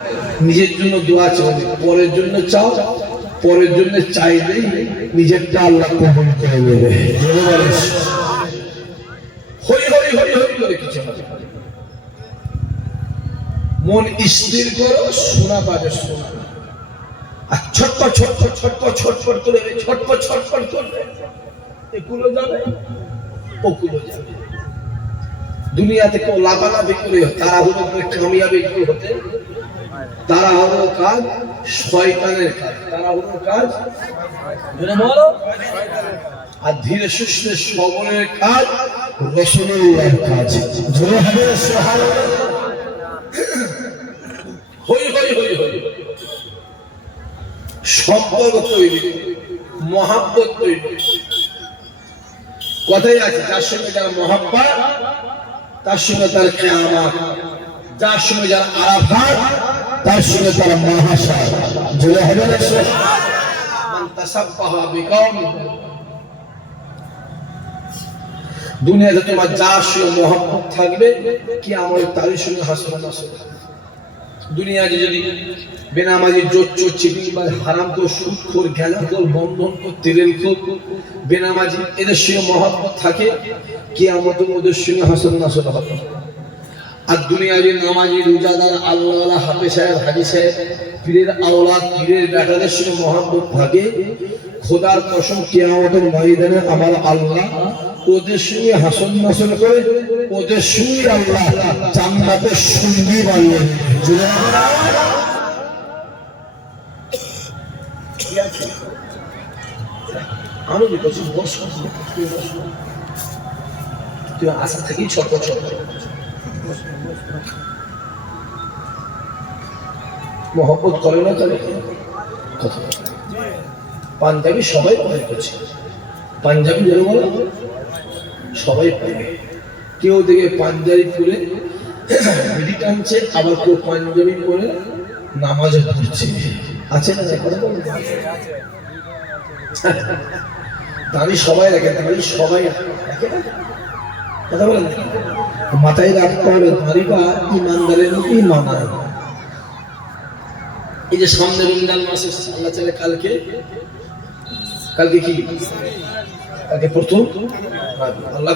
নিজের জন্য দোয়া চাও, পরের জন্য চাও, পরের জন্য চাইলেই নিজেরটা আল্লাহ কবুল করে নেবে। হরি হরি হরি হরি করে কিছু হবে। মন স্থির করো, শোনা পাবে শোনা। আর ছটপট ছটপট ছটপট ছটপট করে ছটপট ছটপট করবে, এগুলো যাবে ওগুলো যাবে। দুনিয়াতে কেউ লাফালাফি করে তাড়াহুড়ো করে কামিয়াবি হতে, তাড়াহুড়ো কাজ শয়তানের কাজ, তাড়াহুড়ো কাজ বলো, আর ধীরে সুস্থে সবলের কাজ রাসূলুল্লাহর কাজ। জোরে হবে সুবহানাল্লাহ। হই হই হই হই সম্পর্ক তৈরি, মহাব্বত তৈরি। কথাই আছে, যার সঙ্গে যার মহাব্বত তার সঙ্গে তার কিয়ামত, যার সঙ্গে যার আরাফাত তার সঙ্গে তার মাহশার। জোরে হবে না সুবহানাল্লাহ। মান তাসাব্বাহা বিকাওমি, দুনিয়াতে তোমার যার সঙ্গে মহাব্বত থাকবে কিয়ামত তার সঙ্গে হাসর নাসর। দুনিয়াতে যদি বেনামাজি জোর চোর চিটিংবাজ হারামখোর সুদখোর গেলাখোর বন্ধনখোর তেলেলখোর বেনামাজি এদের সঙ্গে মহব্বত থাকে কিয়ামত ওদের সঙ্গে হাসর নাসর হবে। আর দুনিয়ায় যে নামাজি রোজাদার আল্লাহওয়ালা হাফেজ সাহেব হাজি সাহেব পীরের আওলাদ পীরের বেটাদের সঙ্গে মহব্বত থাকে, খোদার কসম কিয়ামতের ময়দানে আমার আল্লাহ ওদের সঙ্গে হাসন নাসর করে ওদের সঙ্গে আল্লাহ জান্নাতের সঙ্গী বানিয়ে দেবে। আমি বলছি বস, তুই আশা থেকেই ছোট ছোট মহব্বত করে না তাহলে কথা। পাঞ্জাবি সবাই পরে করছে, পাঞ্জাবি যেন বলো সবাই পরে। কেউ দেখে পাঞ্জাবি পরে বিড়ি টানছে, আবার কেউ পাঞ্জাবি পরে নামাজও পড়ছে। আছে না কথা বলুন? দাঁড়ি সবাই রাখে, দাঁড়ি সবাই রাখে না কথা বলেন। মাথায় রাখতে হবে দাঁড়িটা ইমানদারের মতোই মানায়। এই যে সামনে রমজান মাস আল্লাহ চাইলে কালকে কি কালকে প্রথম আল্লাহ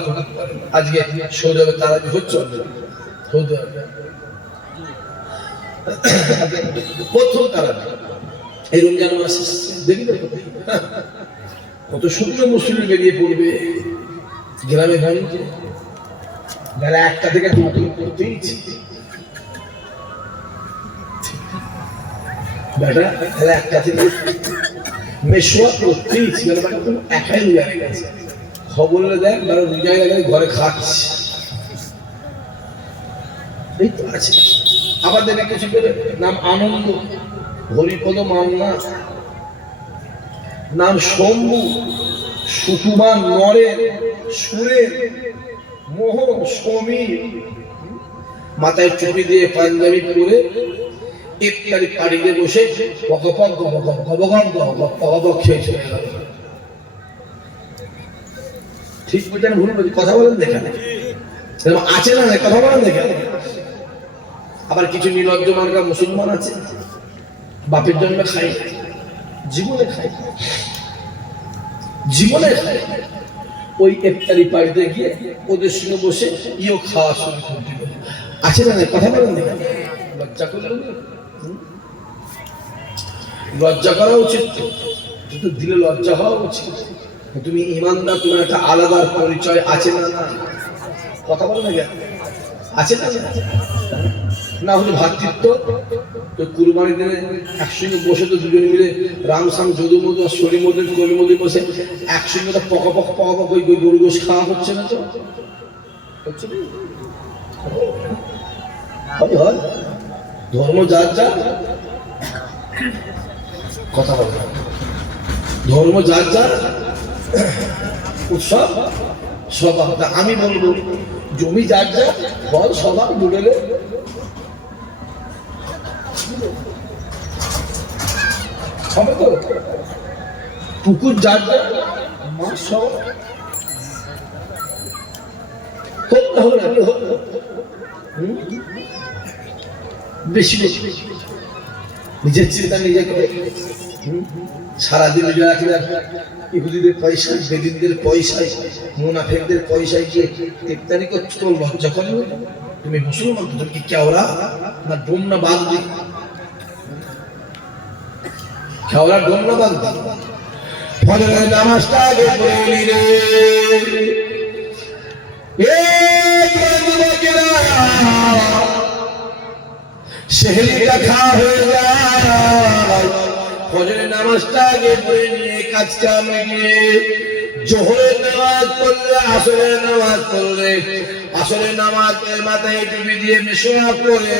আজকে সৌরভে তারাবি হচ্ছে প্রথম তারাবি এই রমজান মাস দেখি কত শুকনো মুসলিম বেরিয়ে পড়বে গ্রামে গঞ্জে, বেলা 1টা থেকে করতেই বেটা বেলা 1টা থেকে মেশোয়া করতেই ছিল। একাই রোজা গেছে, খবর দেখ বেলা রোজায় গেলে ঘরে খাচ্ছে। এই তো আছে। আবার দেখে কিছু করে নাম আনন্দ, হরিপদ মান্না, নাম শম্ভু, সুকুমার, নরেন, সুরেন, মোহন, সমীর, মাথায় টুপি দিয়ে পাঞ্জাবি পরে ইফতারি পাড়িতে বসে পকপক গবগব গবগব গবগব পকপক খেয়ে চলে গেল। ঠিক বুঝলেন ভুল বলছি? কথা বলেন দেখেন আছে না কথা বলেন দেখেন। আবার কিছু নির্লজ্জ মার্কা মুসলমান আছে, বাপের জন্য খাই জীবনে খাই জীবনে খাই, ওই ইফতারি পাড়িতে গিয়ে ওদের সঙ্গে বসে ইও খাওয়া শুরু করে দিল। আছে না কথা বলেন দেখেন। লজ্জা করলেন, লজ্জা করা উচিত তো, দিলে লজ্জা হওয়া উচিত। তুমি ইমানদার, তোমার একটা আলাদা পরিচয় আছে না কথা বলেন না আছে না? না হলে ভাতৃত্ব তো কুরবানি দিনে একসঙ্গে বসে তো দুজনে মিলে রামসাম যদু মধু শরী মধু কলি মধু বসে একসঙ্গে তো পকাপক পকাপক ওই গরু গোশ খাওয়া হচ্ছে না? তো হচ্ছে হয় ধর্ম যার যা কথা বলে, ধর্ম যার যা উৎসব স্বভাব। আমি বলবো জমি যার যা ফল স্বভাব বুড়েলে হবে তো, পুকুর যার যা মাছ সব হোক না হোক বেশি বেশি নিজের চিন্তা নিজে করে। সারাদিন ইহুদিদের পয়সায়, বেদিনদের পয়সায়, মুনাফিকদের পয়সায় গিয়ে ইফতারি করছো, তো লজ্জা করে না? তুমি মুসলমান, তুমি কি কেওড়া না ডোম না বাগদি? কেওড়া ডোম না বাগদি? ফজরের নামাজটা আগে পড়ে নিলে সেহরিটা খাওয়া হয়ে যায়। ফজরের নামাজটা আগে পড়ে নিয়ে কাজটা মিটিয়ে জোহরের নামাজ পড়লে, আসরের নামাজ পড়লে, আসরের নামাজের মাথায় টুপি দিয়ে মেশোয়া করে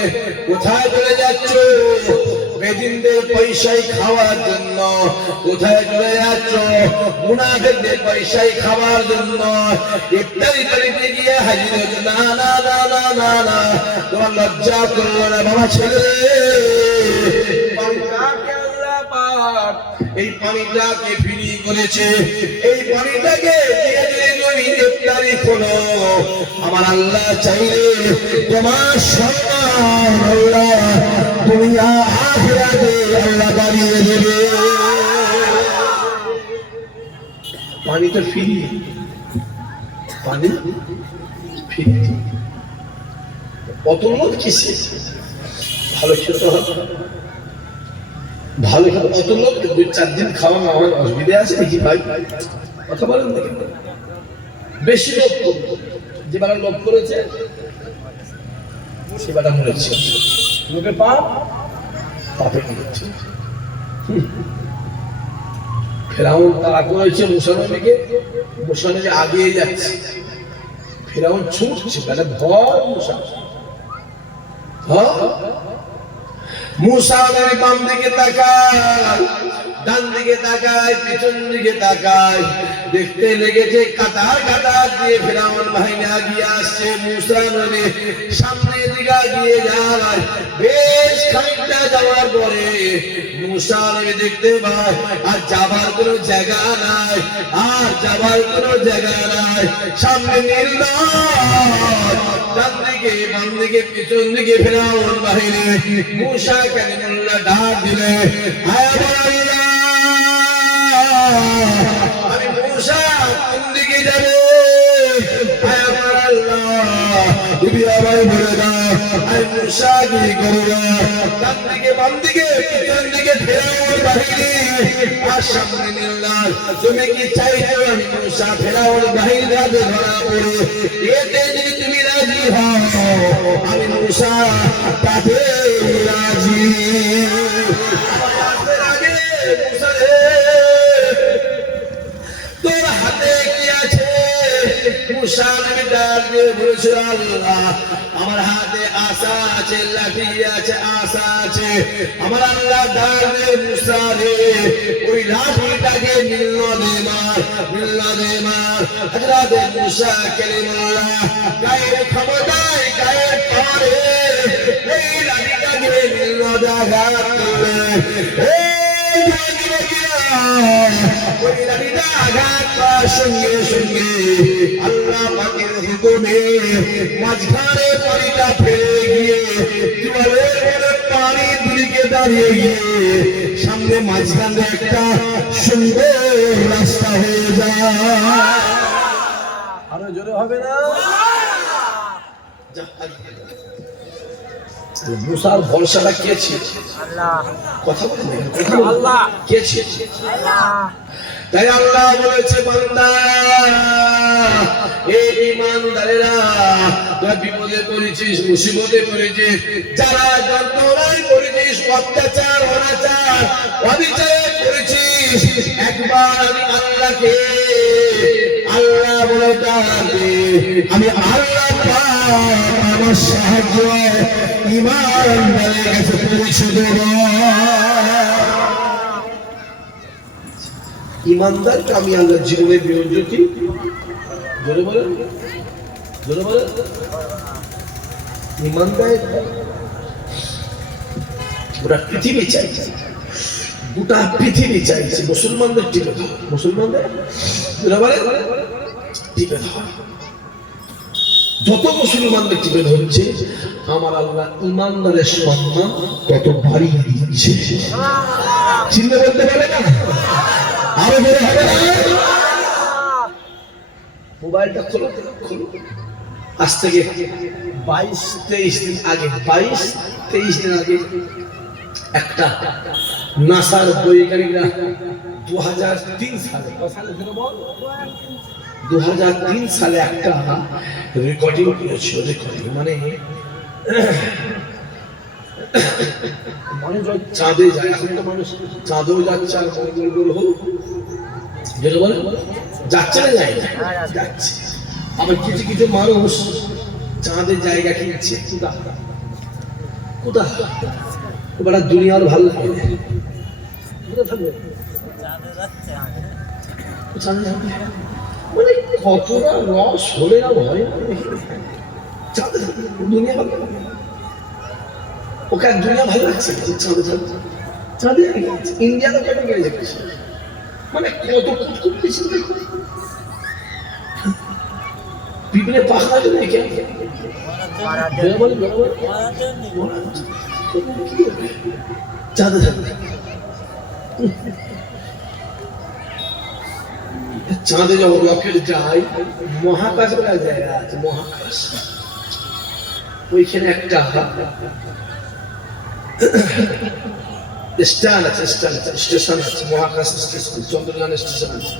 কোথায় চলে যাচ্ছ? বেদিনদের পয়সায় খাওয়ার জন্য। কোথায় চলে যাচ্ছ? মুনাফিকদের পয়সায় খাওয়ার জন্য। ইফতারি বাড়িতে গিয়ে হাজির হচ্ছে। না না না না না না, তোমার লজ্জা করলো না বাবা ছেলে? এই পানিটাকে ফিরি করেছে, এই পানিটাকে ইফতারি হলো। আমার আল্লাহ চাইলে তোমার সম্মান আল্লাহ দুনিয়া আখিরাতে আল্লাহ বাড়িয়ে দেবে। পানিটা ফিরি, পানি ফিরি। কত লোক কিসে ভালো খেতে হবে, ভালো খেতে অত লোক 2-4 দিন খাওয়া আমার অসুবিধা আছে নাকি ভাই? কথা বলেন দেখেন। বেশি লোক, যে বেলা লোক করেছে সে বেটা মরেছে, লোকে পাপ পাপে মরেছে। ফেরাউন তারা করেছে মুসা নবীকে, মুসা নবী আগিয়ে যাচ্ছে, ফেরাউন ছুটছে, বেটা ধর মুসা। মুসা নবী বাম দিকে তাকায়, ডান দিকে তাকায়, পিছন দিকে তাকায়, দেখতে লেগেছে কাতার কাতার দিয়ে ফেরাউন বাহিনী আগিয়ে আসছে। মুসা নবী সামনের দিকে এগিয়ে যায়। বেশ খানিকটা যাওয়ার পরে মুসা নবী দেখতে পায় আর যাবার কোনো জায়গা নাই, আর যাবার কোনো জায়গা নাই। সামনে নীল ডান দিকে বাম দিকে পিছন দিকে ফেরাউন বাহিনী। মুসা কালিমুল্লাহ ডাক দিলে, আমি মুসা কোন দিকে যাবে? আমার আল্লাহ তুমি আবার বলে দাও, আমি মুসা কি করবো? ডান দিকে বাম দিকে পিছন দিকে ফেরাউন বাহিনী আর সামনে নীলাল। তুমি কি চাইছো আমি মুসা ফেরাউন বাহিনীর হাতে ধরা পড়ে? এতে যদি তুমি রাজি হও, আমি মুসা তাতে রাজি। তোর হাতে কি আছে? মুসা নবী ডাক দিয়ে বলেছিল, আল্লাহ আমার হাতে আশা আছে, লাঠি আছে, আশা আছে। আমার আল্লাহ ডাক দিয়ে, মুসা রে ওই লাঠিটাকে মিলনা দে মার, মিলনা দে মার। হযরত মুসা কালিমুল্লাহ গায়ের ক্ষমতায়, গায়ের পারে এই লাঠিটাকে মিলনা দে আঘাত করলেন। ওই লাঠিটা আঘাত করার সঙ্গে সঙ্গে আল্লাহ পাকের হুকুমে মাঝখানে পানিটা ফেলে গিয়ে জলের পানি দিকে দাঁড়িয়ে গিয়ে সামনে মাঝখানে একটা সুন্দর রাস্তা হয়ে যায়। আরো জোরে হবে না? মুসার ভরসাটা কে ছিল? আল্লাহ। কথা বলেন, আল্লাহ কে ছিল? আল্লাহ। তাই আল্লাহ বলেছে, বান্দা এই ঈমানদারেরা, তোরা বিপদে পড়েছিস, মুসিবতে পড়েছিস, যারা যন্ত্রণায় পড়েছিস, অত্যাচার অনাচার অবিচার করেছিস, একবার আমি আল্লাহকে, আল্লাহ বলে ডাকবে, আমি আল্লাহ আমার সাহায্য ঈমানদারের কাছে পৌঁছে দেব। ঈমানদারকে আমি আল্লাহ জীবনের বিরজ্যোতি, জোরে বলেন, জোরে বলেন। ঈমানদার গোটা পৃথিবী চাইছে, গোটা পৃথিবী চাইছে মুসলমানদের টিকে ধর, মুসলমানদের জোরে বলেন টিকে ধর। যত মুসলমানদের টিপে ধরছে আমার আল্লাহ ইমানদারের সম্মান তত বাড়িয়ে দিচ্ছে। চিন্তা করতে পারে না? আরো বড় হবে না? মোবাইলটা খোলো খোলো, আজ থেকে 22-23 দিন আগে, 22-23 দিন আগে একটা নাসার বৈজ্ঞানিকরা 2003 সালে 2003 সালে একটা রেকর্ডিং করেছিল। রেকর্ডিং মানে মানুষ চাঁদে যায়, এখন তো মানুষ চাঁদেও যাচ্ছে আর মঙ্গল গ্রহ যেটা বলে যাচ্ছে না, যায় না, যাচ্ছে। আবার কিছু কিছু মানুষ চাঁদের জায়গা কিনছে। কোথা কোথা দুনিয়ার ভালো লাগে, মানে কতটা রস হলে না ভয় দুনিয়া ভালো, ওকে দুনিয়া ভালো লাগছে চাঁদে চাঁদে চাঁদে ইন্ডিয়াতে কেন গেলে যাচ্ছে, মানে কত কুটকুট পেয়েছে দেখো পিঁপড়ে পাখা জন্য কেন চাঁদে চাঁদে চাঁদে যখন রকেট যায়, মহাকাশ বলে জায়গা আছে, মহাকাশ, ওইখানে একটা স্টেশন আছে, স্টেশন আছে, মহাকাশ স্টেশন, চন্দ্রযান স্টেশন আছে।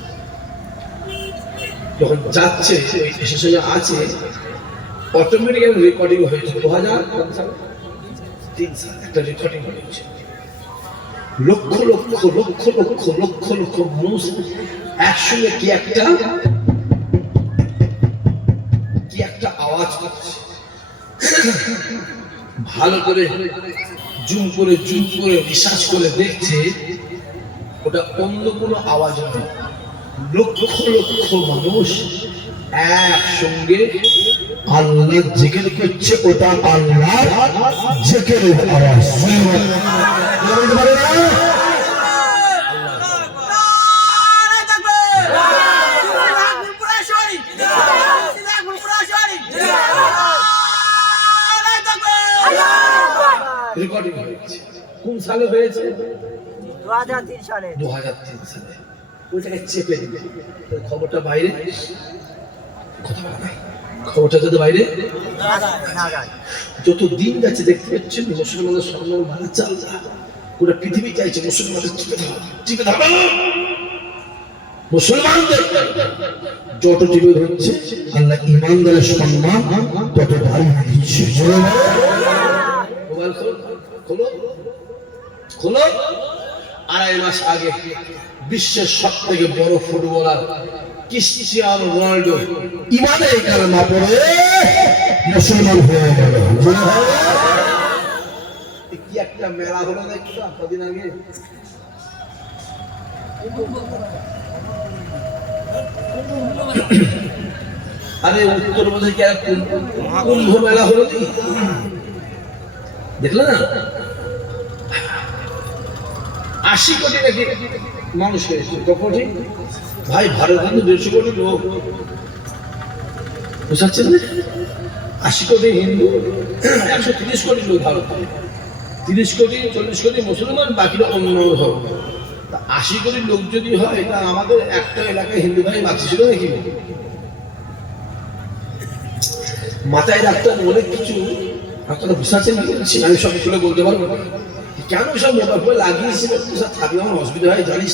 যখন যাচ্ছে ওই স্টেশনে আছে, অটোমেটিক রেকর্ডিং হয়েছে 2003 সালে একটা রেকর্ডিং হয়েছে। লক্ষ লক্ষ লক্ষ লক্ষ লক্ষ লক্ষ মানুষ একসঙ্গে কি একটা আওয়াজ করছে। ভালো করে জুম করে রিসার্চ করে দেখছে ওটা অন্য কোনো আওয়াজ নয়, লক্ষ লক্ষ মানুষ একসঙ্গে আল্লাহ জিকির করছে, ওটা আল্লাহ জিকিরের আওয়াজ। রেকর্ডিং হয়েছে কোন সালে হয়েছে? 2003 সালে। 2003 সালে ওইটাকে চেপে দিবে, খবরটা বাইরে, খবরটা যদি বাইরে যত দিন যাচ্ছে দেখতে পাচ্ছেন মুসলমানের সম্মান ভালো চাল, পুরো পৃথিবী চাইছে মুসলমানদের টিপে ধরো। মুসলমানদের যত টিপে ধরছে আল্লাহ ইমানদারের সম্মান তত বাড়িয়ে দিচ্ছে। মোবাইল খোলো খোলো, 2.5 মাস আগে বিশ্বের সব থেকে বড় ফুটবলার ক্রিস্টিয়ানো রোনাল্ডো ইমানের কালেমা পড়ে মুসলমান হয়ে গেল। কি একটা মেলা হলো দেখছো কদিন আগে, আরে উত্তরপ্রদেশে কি কুম্ভ মেলা হলো, দেখলে না? 80 কোটি নাকি মানুষ হয়েছে, কোটি ভাই, ভারত কিন্তু 150 কোটি লোক, বুঝাচ্ছেন না? 80 কোটি হিন্দু, 130 কোটি লোক ভারত, 30 কোটি 40 কোটি মুসলমান, বাকিরা অন্য ধর্ম। 80 কোটি লোক যদি হয়, এটা আমাদের একটা এলাকায় হিন্দু ভাই বাকি ছিল নাকি? মাথায় রাখতে অনেক কিছু আপনারা বুঝাচ্ছেন, আমি সব খুলে বলতে পারবো কেন সব মোবাইল লাগিয়েছি, সব থাকলে আমার অসুবিধা হয় জানিস,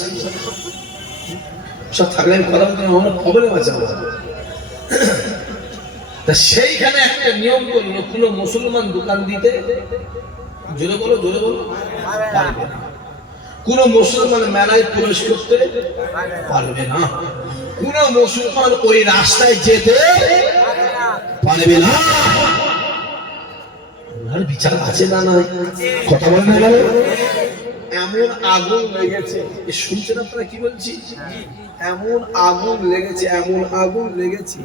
সব থাকলে আমি কথা বলতে আমার প্রবলেম আছে আমার। তা সেইখানে একটা নিয়ম করলো, কোনো মুসলমান দোকান দিতে জোরে বলো পারবে না, কোনো মুসলমান মেলায় প্রবেশ করতে পারবে না, কোনো মুসলমান ওই রাস্তায় যেতে পারবে না। বিচার আছে না নাই? কথা বলেন না? এমন আগুন লেগেছে, শুনছেন আপনারা কি বলছি? এমন আগুন লেগেছে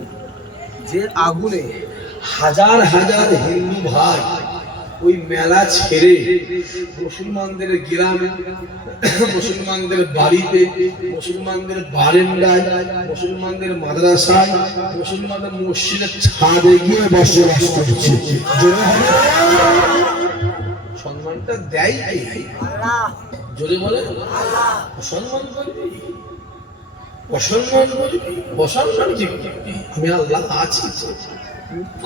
যে আগুনে হাজার হাজার হিন্দু ভাই ওই মেলা ছেড়ে মুসলমানদের গ্রামে, মুসলমানদের বাড়িতে, মুসলমানদের বারান্দায়, মুসলমানদের মাদ্রাসায়, মুসলমানদের মসজিদের ছাদে গিয়ে বসবাস করছে। সম্মানটা দেয় কি? যদি বলে অসম্মান করবি, অসম্মান করবি, অসম্মান কি? আমি আল্লাহ আছি।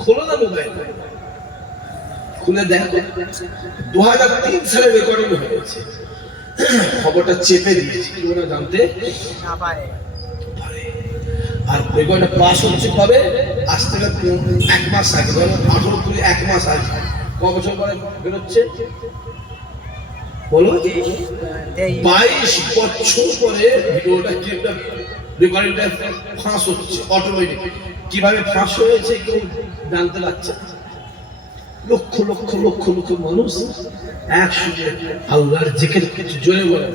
খোলো না মোবাইল, খুলে দেখো 2003 সালে রেকর্ডিং হয়েছে। খবরটা চেপে দিয়েছি, কেউ না জানতে পারে। আর রেকর্ডটা পাস হচ্ছে কবে? আজ থেকে 1 মাস আগে, 18 থেকে 1 মাস আগে। ক বছর পরে বেরোচ্ছে বলো? 22 বছর পরে ভিডিওটা ক্লিপটা রেকর্ডিংটা ফাঁস হচ্ছে অটোমেটিক। কিভাবে ফাঁস হয়েছে কেউ জানতে পারছে। লক্ষ লক্ষ লক্ষ লক্ষ মানুষ একসঙ্গে আল্লাহর জিকির করছে। জোরে বলে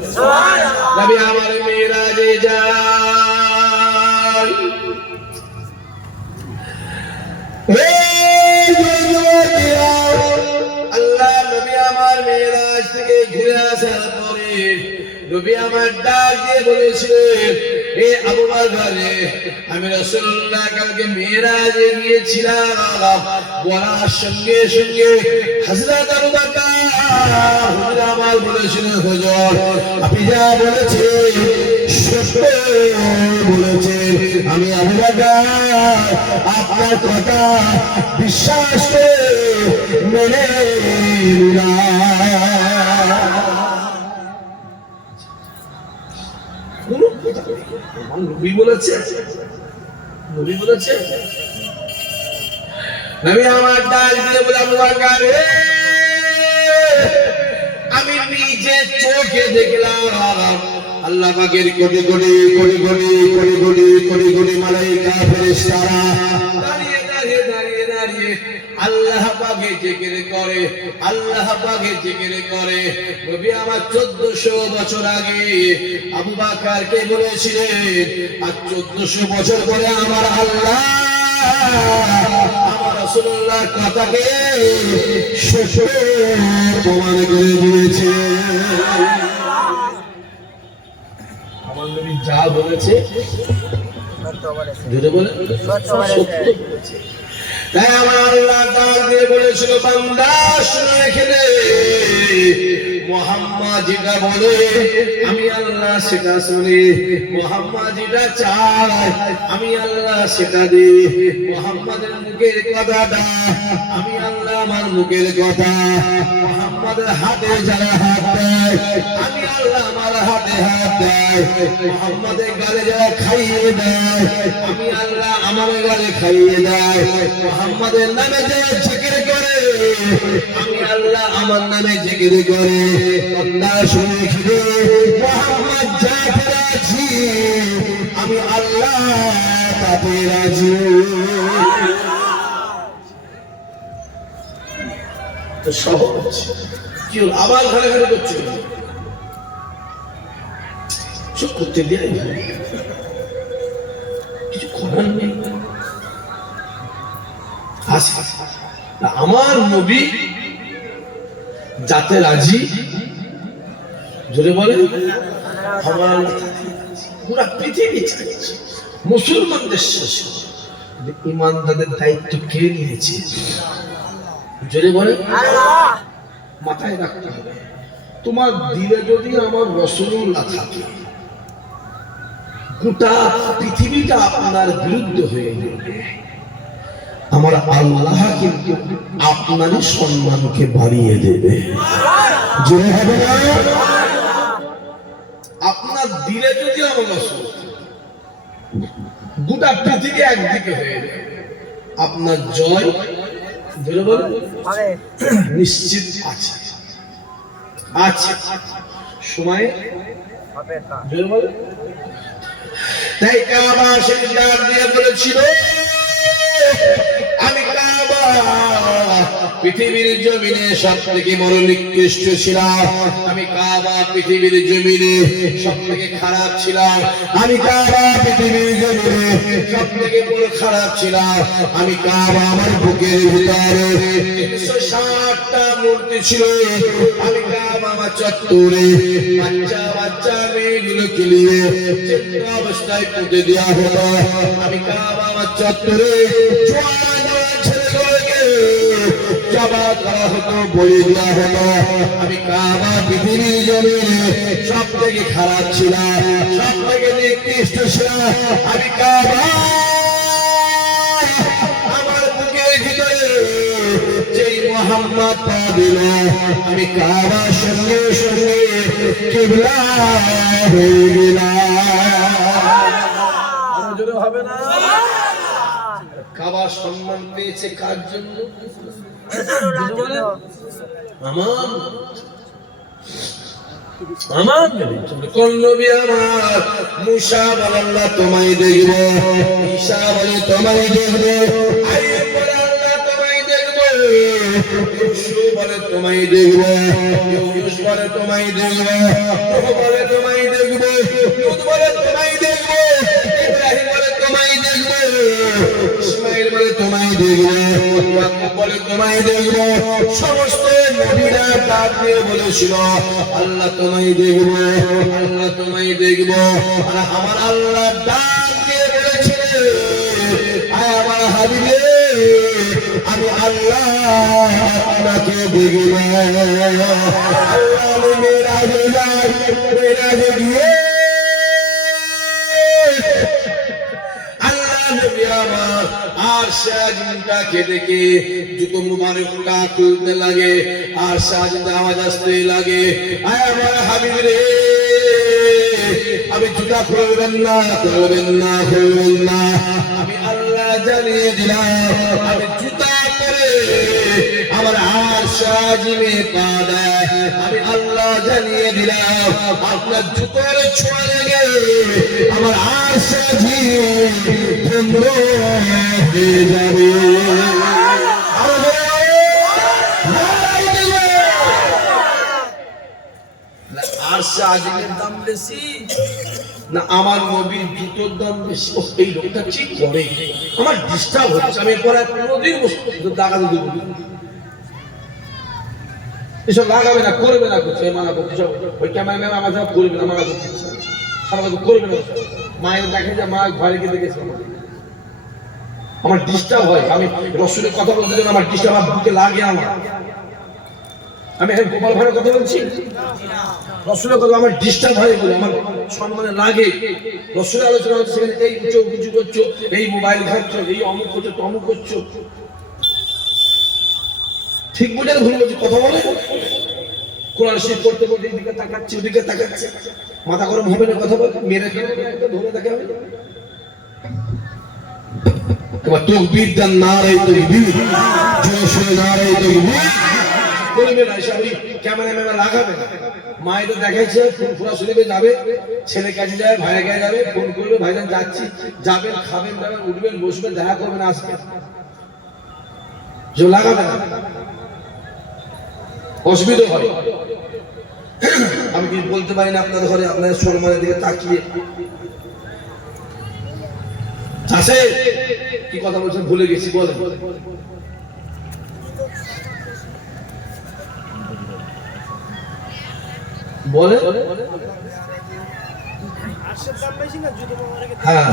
নবী আমার মেরাজে যায়। আল্লাহ নবী আমার মেরাজ থেকে ঘুরে আসার পরে নবী আমার ডাক দিয়ে বলেছিলেন, এ আবু বকর, আমি রাসূলুল্লাহ কালকে মেরাজে গিয়েছিলাম। বলার সঙ্গে সঙ্গে হযরত আবু বকর হুজুর আমার বলেছিলেন, হুজুর আপনি যা বলেছেন সত্য বলেছেন। আমি আবু বকর আপনার কথা বিশ্বাস করে মেনে নিলাম। নবী বলেছে, নবী বলেছে। নবী আমার ডাক দিয়ে বলে, আবু বকর আমি নিজে চোখে দেখলাম আল্লাহ পাকের কোটি কোটি কোটি কোটি কোটি কোটি কোটি কোটি মালাইকা ফেরেশতারা দাঁড়িয়ে দাঁড়িয়ে দাঁড়িয়ে দাঁড়িয়ে আল্লাহ পাকে জিকির করে, আল্লাহ পাকে জিকির করে। নবী আমার 1400 বছর আগে আবু বকরকে বলেছিলেন, আর 1400 বছর পরে আমার আল্লাহ আমার রাসূলুল্লাহর কথাকে সত্য প্রমাণ করে দিয়েছে। আমার নবী যা বলেছে যদি বলে সত্য বলেছে। তাই আমার আল্লাহ ডাক দিয়ে বলেছিল, বান্দা শুনে রেখে দে, মুহাম্মদ যেটা বলে আমি আল্লাহ সেটা শুনি, মুহাম্মদ যেটা চায় আমি আল্লাহ সেটা দিই। মুহাম্মাদের মুখের কথাটা আমি আল্লাহ আমার মুখের কথা, মুহাম্মাদের হাতে যারা হাত দেয় আমি আল্লাহ আমার হাতে হাত দেয়, মুহাম্মাদের গালে যারা খাইয়ে দেয় আমি আল্লাহ আমার গালে খাইয়ে দেয়, মুহাম্মাদের নামে যারা জিকির করে আমি আল্লাহ আমার নামে জিকির করে। আল্লাহ শুনে রেখে মুহাম্মদ যাতে রাজি আমি আল্লাহ তাতে রাজি। তো সহজ কি হল? আবার ঘরে ঘরে করছে, চুপ করতে দিয়ে কিছু করার নেই। আমার নবী যাতে রাজি, জোরে বলে আমার পুরা পৃথিবী চাইছে মুসলমানদের শেষ। ইমানদারদের দায়িত্ব কে নিয়েছে? জোরে বলে মাথায় রাখতে হবে। তোমার দিলে যদি আমার রাসূলুল্লাহ থাকে, গোটা পৃথিবীটা আপনার বিরুদ্ধে হয়ে যাবে। আমার আল্লাহ কিন্তু আপনারই সম্মানকে বাড়িয়ে দেবে। জোরে হবে না? আপনার দিলে যদি আমার রাসূল, গোটা পৃথিবী একদিকে হয়ে যাবে, আপনার জয় জোরে বলে নিশ্চিত আছে, আছে সময় জোরে বলে। তাই কাবা শরীফ ডাক দিয়ে বলেছিল, আমি কাবা পৃথিবীর জমিনে সবথেকে বড় নিকৃষ্ট ছিলাম আমি কাবা, পৃথিবীর জমিনে সবথেকে খারাপ ছিলাম আমি কাবা, পৃথিবীর জমিনে সবথেকে বড় খারাপ ছিলাম আমি কাবা। আমার বুকের ভিতরে 360টা মূর্তি ছিল আমি কাবা। আমার চত্বরে বাচ্চা বাচ্চা মেয়েগুলোকে নিয়ে চিন্তা অবস্থায় পুঁতে দেওয়া হতো আমি কাবা। আমার চত্বরে জোয়ান জোয়ান ছেলেগুলোকে জবা করা হতো, বলি দেওয়া হতো আমি কাবা। পৃথিবীর জমিনে সব থেকে খারাপ ছিলাম, সব থেকে নিকৃষ্ট ছিলাম আমি কাবা। আমার বুকের ভিতরে যেই মোহাম্মদ পা দিল আমি কাবার সঙ্গে সঙ্গে কিবলা হয়ে গেলাম। হবে না? কাবা সম্মান পেয়েছে কার জন্য? আমার কোন নবী? আমার মুসা বলে আল্লাহ তোমায় দেখব, ঈসা বলে তোমায় দেখব, আইয়ুব বলে আল্লাহ তোমায় দেখব, ইউসুফ বলে তোমায় দেখব, ইউনুস বলে তোমায় দেখব, নূহ বলে তোমায় দেখব, লূত বলে তোমায় দেখব, ইব্রাহিম বলে তোমায় দেখব, ইসমাঈল বলে তোমায় দেখব, ইয়াকূব বলে তোমায় দেখব। সমস্ত নবীরা ডাক দিয়ে বলেছিল আল্লাহ তোমায় দেখব, আল্লাহ তোমায় দেখব। আর আমার আল্লাহ ডাক দিয়ে বলেছিল আমার হাবিবে আমি আল্লাহ আপনাকে দেখব। আল্লাহ মেরাজে যায়, মেরাজে গিয়ে আর শাহজিনটাকে দেখে জুতো মুবারকটা খুলতে লাগে, আর শাহজিন আওয়াজ আসতে লাগে আয় আমার হাবিব রে আমি জুতা খুলবেন না, খুলবেন না, খুলবেন না। আমি আল্লাহ জানিয়ে দিলাম আমি জুতা করে আমার আর শাহজিনে পা দেয় আমি আল্লাহ জানিয়ে দিলাম আপনার জুতোর ছোঁয়া লেগে আমার আর শাহজিন বন্ধ হয়ে যাবে। আর শাহজিনের দাম বেশি না আমার নবীর জুতোর দাম বেশি? এই লোকটা ঠিক করে আমার ডিস্টার্ব হচ্ছে। আমি এরপর কোনোদিন টাকা দেবো এসব লাগাবে না, করবে না, করছে মানা করছে সব ওই ক্যামেরাম্যান আমার সব করবে না, মানা করছে সারা করবে না। মায়ের দেখে যে মা ঘরে গিয়ে দেখেছে আমার ডিস্টার্ব হয়। আমি রসুলের কথা বলতে গেলে আমার ডিস্টার্ব, আমার বুকে লাগে। আমি এখন গোপাল ভাইয়ের কথা বলছি, রসুলের কথা আমার ডিস্টার্ব হয় বলে আমার সম্মানে লাগে। রসুলের আলোচনা হচ্ছে সেখানে এই উঁচু উঁচু করছো, এই মোবাইল ঘাটছো, এই অমুক করছো, তমুক করছো। ঠিক বুঝে ভুল বলছি কথা বলে কোরআন শরীফ পড়তে পড়তে এদিকে তাকাচ্ছে ওদিকে তাকাচ্ছে, মাথা গরম হবে না কথা বলে মেরে ধরে দেখা হবে। তোমার তকবীর দান নারে তকবীর, জোশে নারে তকবীর করবে না, এসব ক্যামেরাম্যান লাগাবে না। মায়ে তো দেখাইছে ফুরা শুনে যাবে, ছেলে কাছে যাবে, ভাইয়ের কাছে যাবে, ফোন করবে ভাইজান যাচ্ছি, যাবেন, খাবেন দাবেন, উঠবেন, বসবেন, দেখা করবেন, আসবেন, যে লাগাবে না, অসুবিধা হয়। আমি কি বলতে পারি না আপনাদের ঘরে আপনাদের সম্মানের দিকে তাকিয়ে আছে কি কথা বলছেন ভুলে গেছি বলেন। বলে হ্যাঁ